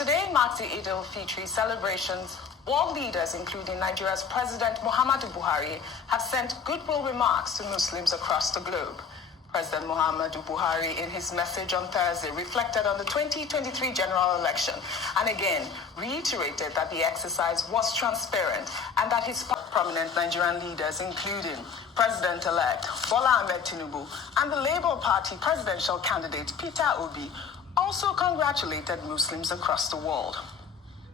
today marks the Eid al-Fitr celebrations, world leaders, including Nigeria's President Muhammadu Buhari, have sent goodwill remarks to Muslims across the globe. President Muhammadu Buhari, in his message on Thursday, reflected on the 2023 general election and again reiterated that the exercise was transparent and that his prominent Nigerian leaders, including President-elect Bola Ahmed Tinubu and the Labour Party presidential candidate Peter Obi, also congratulated Muslims across the world.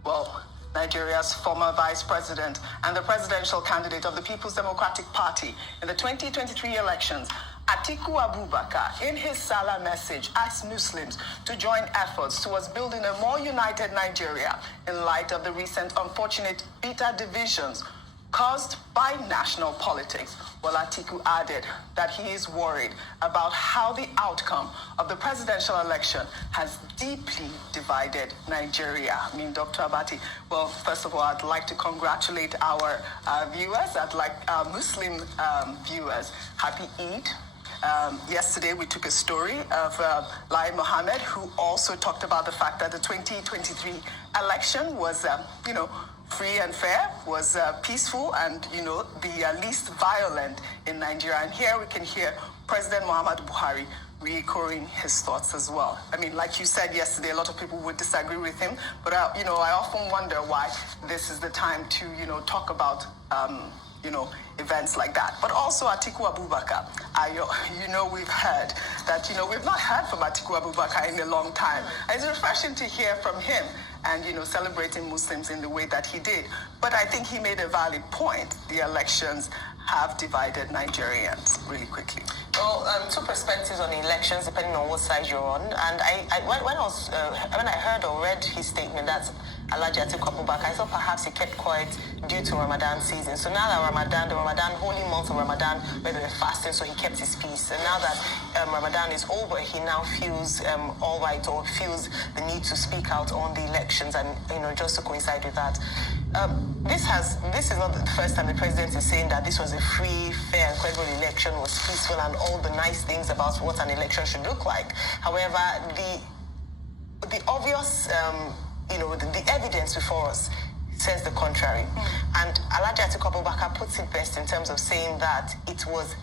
Well, Nigeria's former vice president and the presidential candidate of the People's Democratic Party in the 2023 elections, Atiku Abubakar, in his Salah message, asked Muslims to join efforts towards building a more united Nigeria in light of the recent unfortunate bitter divisions caused by national politics. Well, Atiku added that he is worried about how the outcome of the presidential election has deeply divided Nigeria. I mean, Dr. Abati, well, first of all, I'd like to congratulate our viewers. I'd like our Muslim viewers. Happy Eid. Yesterday, we took a story of Lai Mohammed, who also talked about the fact that the 2023 election was, free and fair, was peaceful and, the least violent in Nigeria. And here we can hear President Muhammadu Buhari re-echoing his thoughts as well. I mean, like you said yesterday, a lot of people would disagree with him, but, I often wonder why this is the time to, talk about, events like that. But also Atiku Abubakar, we've heard that, we've not heard from Atiku Abubakar in a long time. It's refreshing to hear from him and, celebrating Muslims in the way that he did. But I think he made a valid point. The elections have divided Nigerians really quickly. Well, two perspectives on the elections, depending on what side you're on. And when I heard or read his statement that Alhaji Atiku Abubakar, I thought perhaps he kept quiet due to Ramadan season. So now that the Ramadan, holy month of Ramadan, where they were fasting, so he kept his peace. And now that Ramadan is over, he now feels all right, or feels the need to speak out on the elections, and just to coincide with that. This is not the first time the president is saying that this was a free, fair, and credible election, was peaceful, and all the nice things about what an election should look like. However, the obvious, the evidence before us says the contrary. And Alhaji Atiku Abubakar puts it best in terms of saying that it was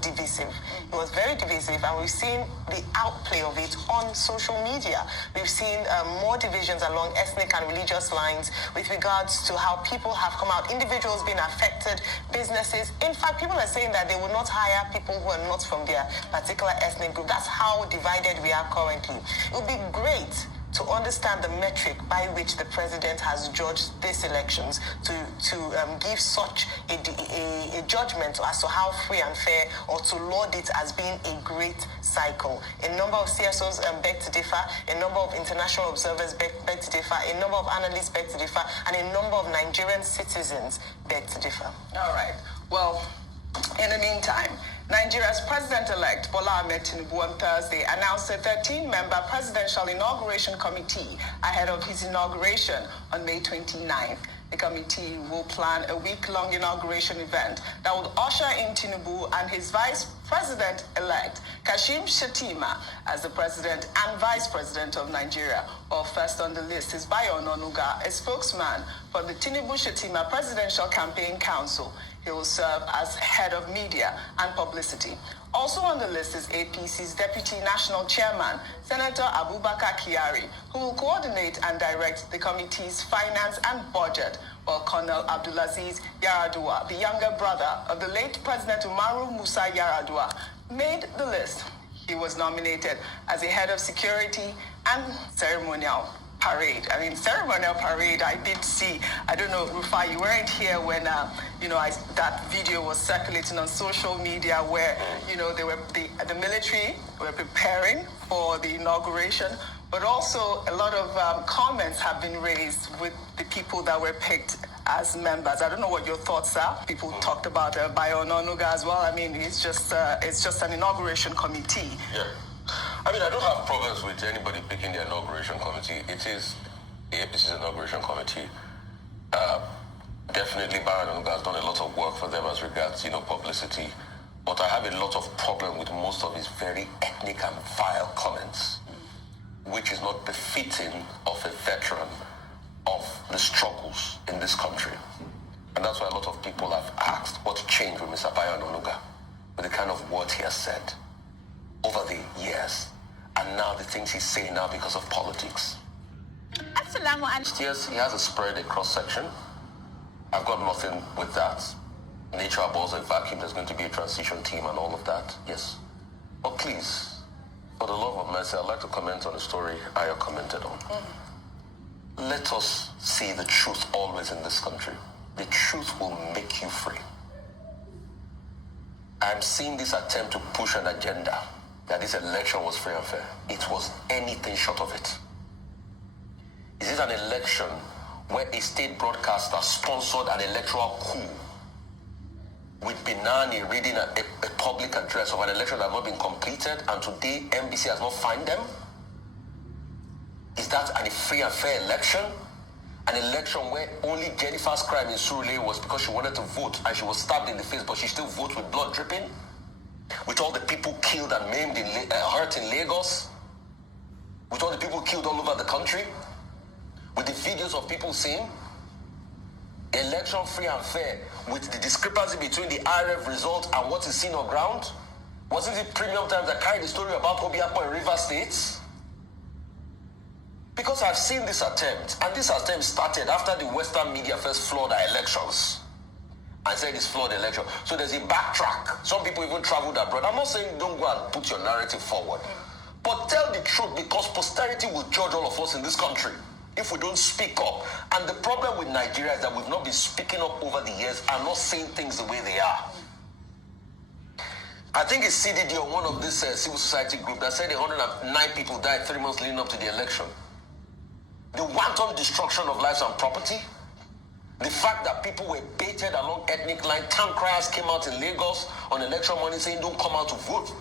divisive. It was very divisive, and we've seen the outplay of it on social media. We've seen more divisions along ethnic and religious lines with regards to how people have come out, individuals being affected, businesses. In fact, people are saying that they will not hire people who are not from their particular ethnic group. That's how divided we are currently. It would be great to understand the metric by which the president has judged these elections, to give such a judgment as to how free and fair, or to laud it as being a great cycle. A number of CSOs beg to differ, a number of international observers beg to differ, a number of analysts beg to differ, and a number of Nigerian citizens beg to differ. All right. Well, in the meantime, Nigeria's president-elect Bola Ahmed Tinubu on Thursday announced a 13-member presidential inauguration committee ahead of his inauguration on May 29th. The committee will plan a week-long inauguration event that will usher in Tinubu and his vice president-elect Kashim Shettima as the president and vice president of Nigeria. Well, first on the list is Bayo Ononuga, a spokesman for the Tinubu Shettima Presidential Campaign Council. He will serve as head of media and publicity. Also on the list is APC's Deputy National Chairman, Senator Abubakar Kyari, who will coordinate and direct the committee's finance and budget, while Colonel Abdulaziz Yaradua, the younger brother of the late President Umaru Musa Yaradua, made the list. He was nominated as a head of security and ceremonial parade. Ceremonial parade, I did see. I don't know, Rufai, you weren't here when, that video was circulating on social media where, the military were preparing for the inauguration, but also a lot of comments have been raised with the people that were picked as members. I don't know what your thoughts are. People talked about Bayo Ononuga as well. It's just an inauguration committee. Yeah. I don't have problems with anybody picking the inauguration committee. It is the APC's inauguration committee. Definitely Bayo Ononuga has done a lot of work for them as regards, publicity. But I have a lot of problem with most of his very ethnic and vile comments, which is not befitting of a veteran struggles in this country. And that's why a lot of people have asked what changed with Mr. Bayo Ononuga, with the kind of words he has said over the years, and now the things he's saying now because of politics. Yes, he has a spread, a cross-section. I've got nothing with that. Nature abhors a vacuum. There's going to be a transition team and all of that. Yes. But please, for the love of mercy, I'd like to comment on a story I have commented on. Let us see the truth always in this country. The truth will make you free. I'm seeing this attempt to push an agenda that this election was free and fair. It was anything short of it. Is it an election where a state broadcaster sponsored an electoral coup with Binani reading a public address of an election that has not been completed, and today NBC has not fined them? Is that a free and fair election? An election where only Jennifer's crime in Surulere was because she wanted to vote and she was stabbed in the face, but she still votes with blood dripping? With all the people killed and maimed, hurt in Lagos? With all the people killed all over the country? With the videos of people saying election free and fair, with the discrepancy between the RF result and what is seen on ground? Wasn't it Premium Times that carried the story about Obiakpo in River State? Because I've seen this attempt, and this attempt started after the Western media first flawed our elections and said it's flawed election. So there's a backtrack. Some people even traveled abroad. I'm not saying don't go and put your narrative forward, but tell the truth, because posterity will judge all of us in this country if we don't speak up. And the problem with Nigeria is that we've not been speaking up over the years and not saying things the way they are. I think it's CDD or one of this civil society group that said 109 people died 3 months leading up to the election. The wanton destruction of lives and property, the fact that people were baited along ethnic lines, town criers came out in Lagos on election morning saying don't come out to vote.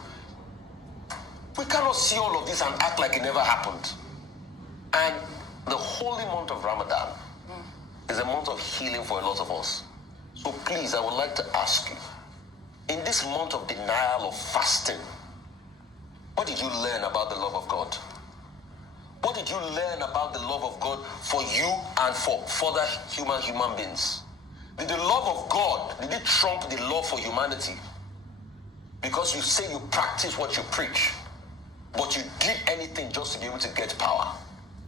We cannot see all of this and act like it never happened. And the holy month of Ramadan is a month of healing for a lot of us. So please, I would like to ask you, in this month of denial of fasting, what did you learn about the love of God? What did you learn about the love of God for you and for further human beings? Did the love of God, did it trump the love for humanity? Because you say you practice what you preach, but you did anything just to be able to get power.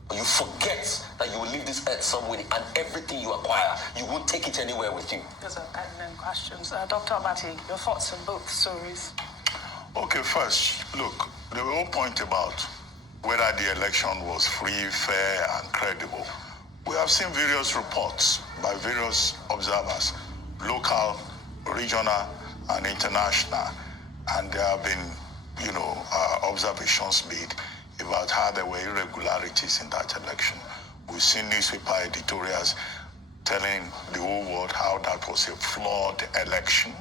But you forget that you will leave this earth somewhere, and everything you acquire, you won't take it anywhere with you. Those are pertinent questions. Dr. Abati, your thoughts on both stories? Okay, first, look, the whole point about whether the election was free, fair, and credible. We have seen various reports by various observers, local, regional, and international, and there have been, observations made about how there were irregularities in that election. We've seen newspaper editorials telling the whole world how that was a flawed election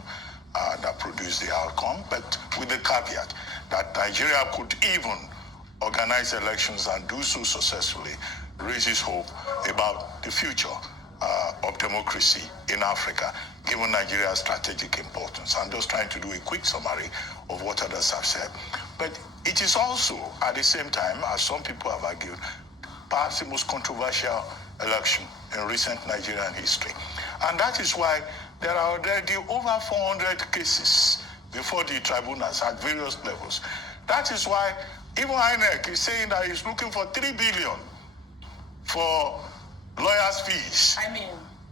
that produced the outcome, but with the caveat that Nigeria could even organize elections and do so successfully raises hope about the future of democracy in Africa, given Nigeria's strategic importance. I'm just trying to do a quick summary of what others have said. But it is also, at the same time, as some people have argued, perhaps the most controversial election in recent Nigerian history. And that is why there are already over 400 cases before the tribunals at various levels. That is why even INEC is saying that he's looking for 3 billion for lawyers' fees.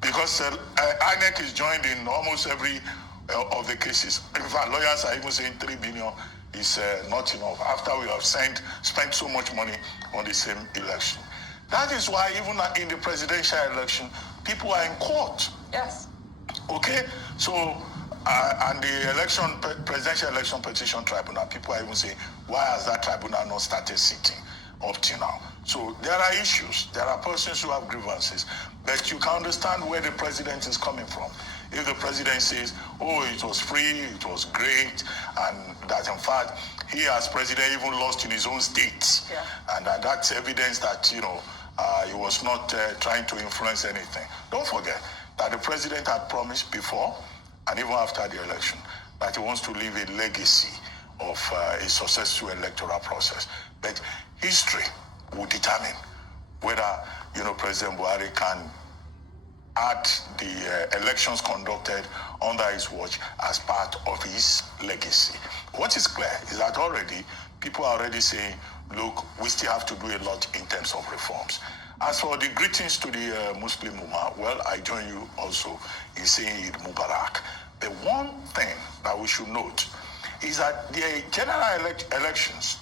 Because INEC is joined in almost every of the cases. In fact, lawyers are even saying 3 billion is not enough after we have spent so much money on the same election. That is why even in the presidential election, people are in court. Yes. Okay? So, and the presidential election petition tribunal, people are even saying, why has that tribunal not started sitting up till now? So there are issues. There are persons who have grievances. But you can understand where the president is coming from. If the president says, oh, it was free, it was great, and that in fact, he as president even lost in his own state. Yeah. And that's evidence that, he was not trying to influence anything. Don't forget that the president had promised before and even after the election that he wants to leave a legacy of a successful electoral process. But history will determine whether, President Buhari can at the elections conducted under his watch as part of his legacy. What is clear is that already people are already saying, look, we still have to do a lot in terms of reforms. As for the greetings to the Muslim Ummah, well, I join you also in saying Eid Mubarak. The one thing that we should note is that the general elections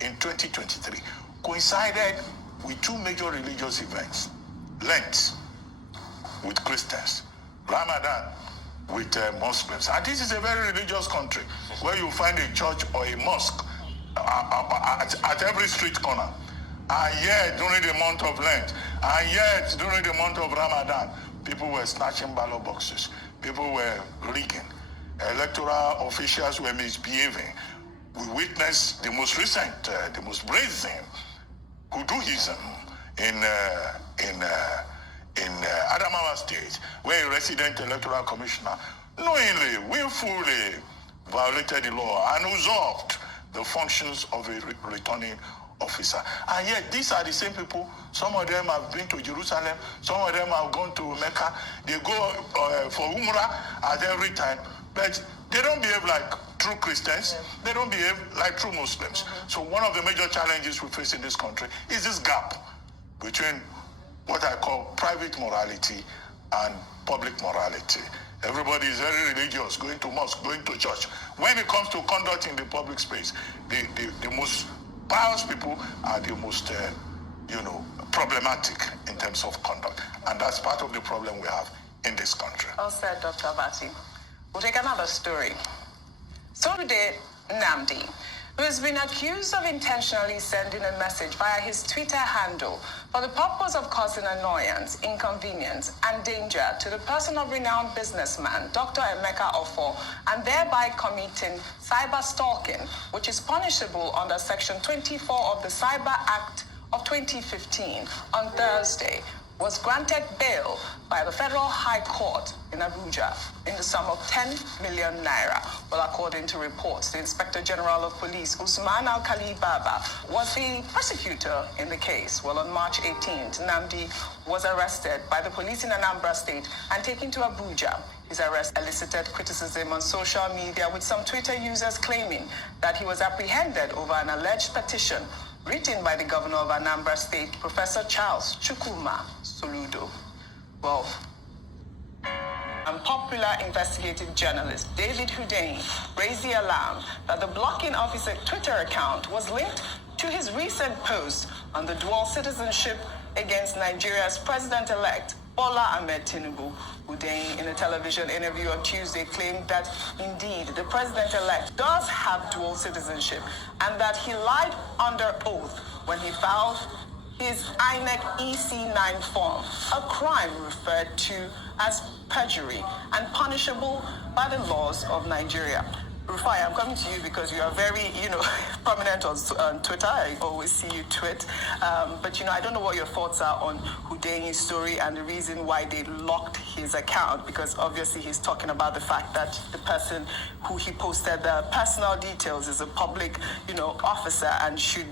in 2023 coincided with two major religious events: Lent with Christians, Ramadan with Muslims. And this is a very religious country where you find a church or a mosque at every street corner. And yet, during the month of Lent, and yet, during the month of Ramadan, people were snatching ballot boxes. People were rigging. Electoral officials were misbehaving. We witnessed the most recent, the most brazen hoodooism in Adamawa State, where a resident electoral commissioner knowingly, willfully violated the law and usurped the functions of a returning officer. And yet, these are the same people. Some of them have been to Jerusalem. Some of them have gone to Mecca. They go for Umrah at every time. But they don't behave like true Christians. They don't behave like true Muslims. So one of the major challenges we face in this country is this gap between what I call private morality and public morality. Everybody is very religious, going to mosque, going to church. When it comes to conduct in the public space, the most pious people are the most, problematic in terms of conduct. And that's part of the problem we have in this country. Well said, Dr. Abati. We'll take another story. So today, Nnamdi, who has been accused of intentionally sending a message via his Twitter handle for the purpose of causing annoyance, inconvenience, and danger to the person of renowned businessman Dr. Emeka Offor, and thereby committing cyber stalking, which is punishable under Section 24 of the Cyber Act of 2015, on Thursday, was granted bail by the Federal High Court in Abuja in the sum of 10 million naira. Well, according to reports, the Inspector General of Police, Usman Alkali Baba, was the prosecutor in the case. Well, on March 18th, Nnamdi was arrested by the police in Anambra State and taken to Abuja. His arrest elicited criticism on social media, with some Twitter users claiming that he was apprehended over an alleged petition written by the governor of Anambra State, Professor Charles Chukwuma Soludo. Well, and popular investigative journalist David Hundeyin raised the alarm that the blocking of his Twitter account was linked to his recent post on the dual citizenship against Nigeria's president-elect Bola Ahmed Tinubu. Hundeyin, in a television interview on Tuesday, claimed that indeed the president-elect does have dual citizenship and that he lied under oath when he filed his INEC EC9 form, a crime referred to as perjury and punishable by the laws of Nigeria. Rufai, I'm coming to you because you are very, prominent on Twitter. I always see you tweet. But, I don't know what your thoughts are on Hundeyin's story and the reason why they locked his account, because obviously he's talking about the fact that the person who he posted the personal details is a public, officer and should,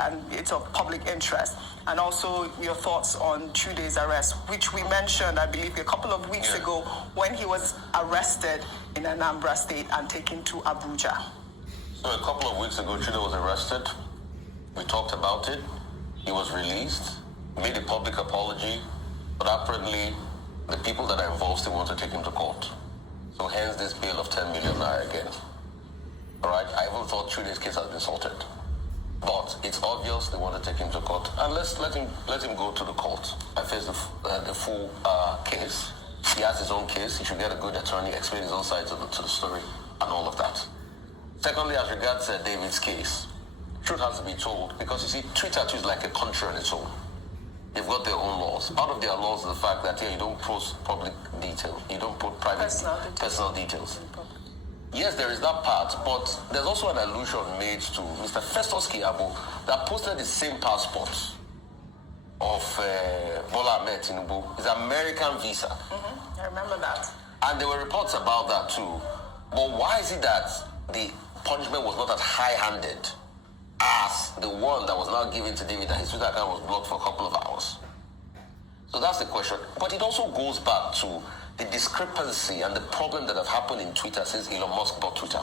and it's of public interest. And also your thoughts on Chude's arrest, which we mentioned, I believe, a couple of weeks ago when he was arrested in Anambra State and taken to Abuja. So a couple of weeks ago, Chude was arrested. We talked about it. He was released, made a public apology, but apparently the people that are involved still want to take him to court. So hence this bail of 10 million naira again. All right, I even thought Chude's case has been sorted. But it's obvious they want to take him to court, and let him go to the court and face the full case. He has his own case. He should get a good attorney, explain his own side to the story, and all of that. Secondly, as regards David's case, truth has to be told, because you see, Twitter is like a country on its own. They've got their own laws. Part of their laws is the fact that you don't post public detail, you don't put private personal details. Yes, there is that part, but there's also an allusion made to Mr. Festus Keyamo that posted the same passport of Bola Ahmed Tinubu, his American visa. I remember that. And there were reports about that too. But why is it that the punishment was not as high-handed as the one that was now given to David, that his Twitter account was blocked for a couple of hours? So that's the question. But But it also goes back to the discrepancy and the problem that have happened in Twitter since Elon Musk bought Twitter.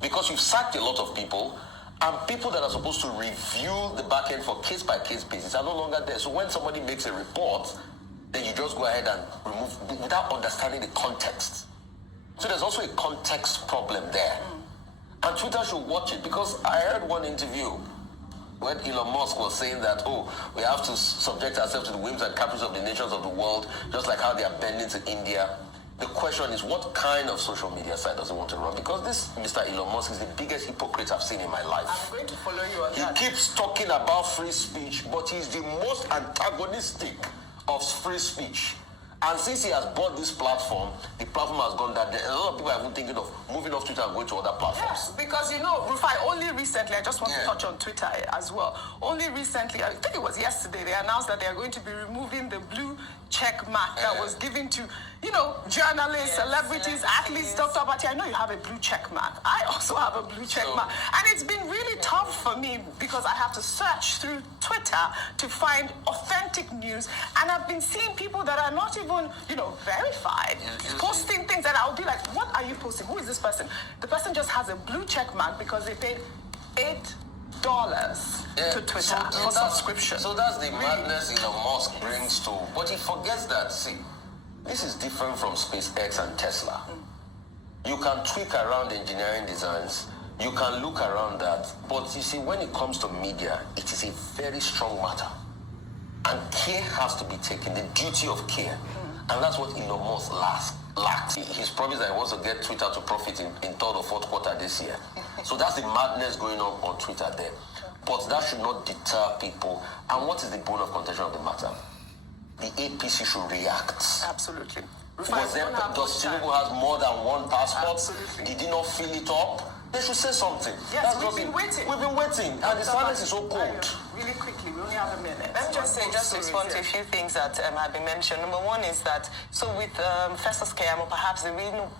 Because you've sacked a lot of people, and people that are supposed to review the back end for case-by-case basis are no longer there. So when somebody makes a report, then you just go ahead and remove without understanding the context. So there's also a context problem there. And Twitter should watch it, because I heard one interview when Elon Musk was saying that, we have to subject ourselves to the whims and caprices of the nations of the world, just like how they are bending to India. The question is, what kind of social media site does he want to run? Because this Mr. Elon Musk is the biggest hypocrite I've seen in my life. I'm going to follow you on that. He keeps talking about free speech, but he's the most antagonistic of free speech. And since he has bought this platform, the platform has gone down. A lot of people are even thinking of moving off Twitter and going to other platforms. Yes, because, Rufai, only recently, I just want to touch on Twitter as well. Only recently, I think it was yesterday, they announced that they are going to be removing the blue check mark that was given to, journalists, celebrities, athletes. Dr. Abati, I know you have a blue check mark. I also have a blue check mark. And it's been really tough for me because I have to search through Twitter to find authentic news. And I've been seeing people that are not even, verified, posting things that I'll be like, what are you posting? Who is this person? The person just has a blue check mark because they paid $8 to Twitter for subscription. So that's the madness Elon Musk brings to. But he forgets that, see, this is different from SpaceX and Tesla. You can tweak around engineering designs. You can look around that. But you see, when it comes to media, it is a very strong matter. And care has to be taken, the duty of care. And that's what Elon Musk lacks. He's promised that he wants to get Twitter to profit in third or fourth quarter this year. So that's the madness going on Twitter there. But that should not deter people. And what is the bone of contention of the matter? The APC should react. Absolutely. Does Tinubu has more than one passport? Absolutely. Did he not fill it up? They should say something. Yes, we've been waiting. We've been waiting, and the silence is so cold. Really quickly, we only have a minute. Let me just to respond to a few things that have been mentioned. Number one is that, so with Festus Keyamo, perhaps the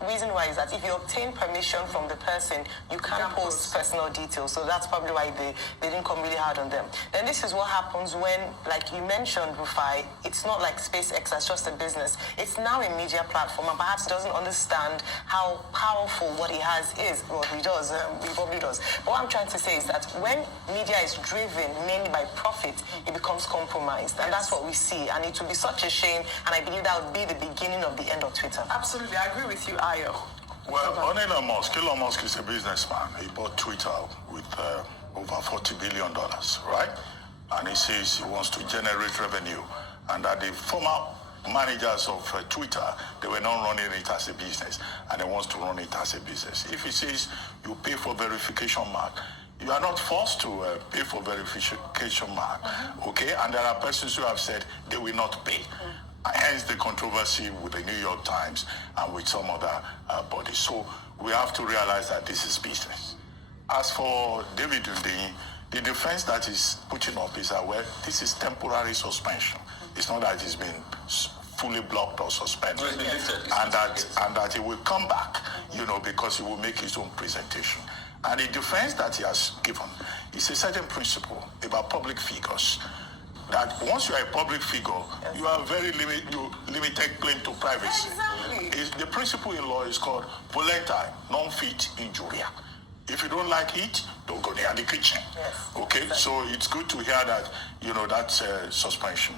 reason why is that if you obtain permission from the person, you can't post personal details. So that's probably why they didn't come really hard on them. Then this is what happens when, like you mentioned, Rufai, it's not like SpaceX as just a business. It's now a media platform, and perhaps doesn't understand how powerful what he has is. Well, he does. He probably does. But what I'm trying to say is that when media is driven mainly by profit, it becomes compromised. And that's what we see. And it would be such a shame. And I believe that would be the beginning of the end of Twitter. Absolutely. I agree with you, Ayo. Well, on Elon Musk is a businessman. He bought Twitter with over $40 billion, right? And he says he wants to generate revenue. And that the former managers of Twitter, they were not running it as a business, and they want to run it as a business. If he says you pay for verification mark, you are not forced to pay for verification mark, okay? And there are persons who have said they will not pay. Hence the controversy with the New York Times and with some other bodies. So we have to realize that this is business. As for David Undini, the defense that is putting up is that, well, this is temporary suspension. It's not that it's been fully blocked or suspended, and that he will come back, because he will make his own presentation. And the defense that he has given is a certain principle about public figures. That once you are a public figure, you are very limited claim to privacy. Exactly. The principle in law is called volenta non fit injuria. If you don't like it, don't go near the kitchen. Yes, okay, exactly. So it's good to hear that, that's suspension.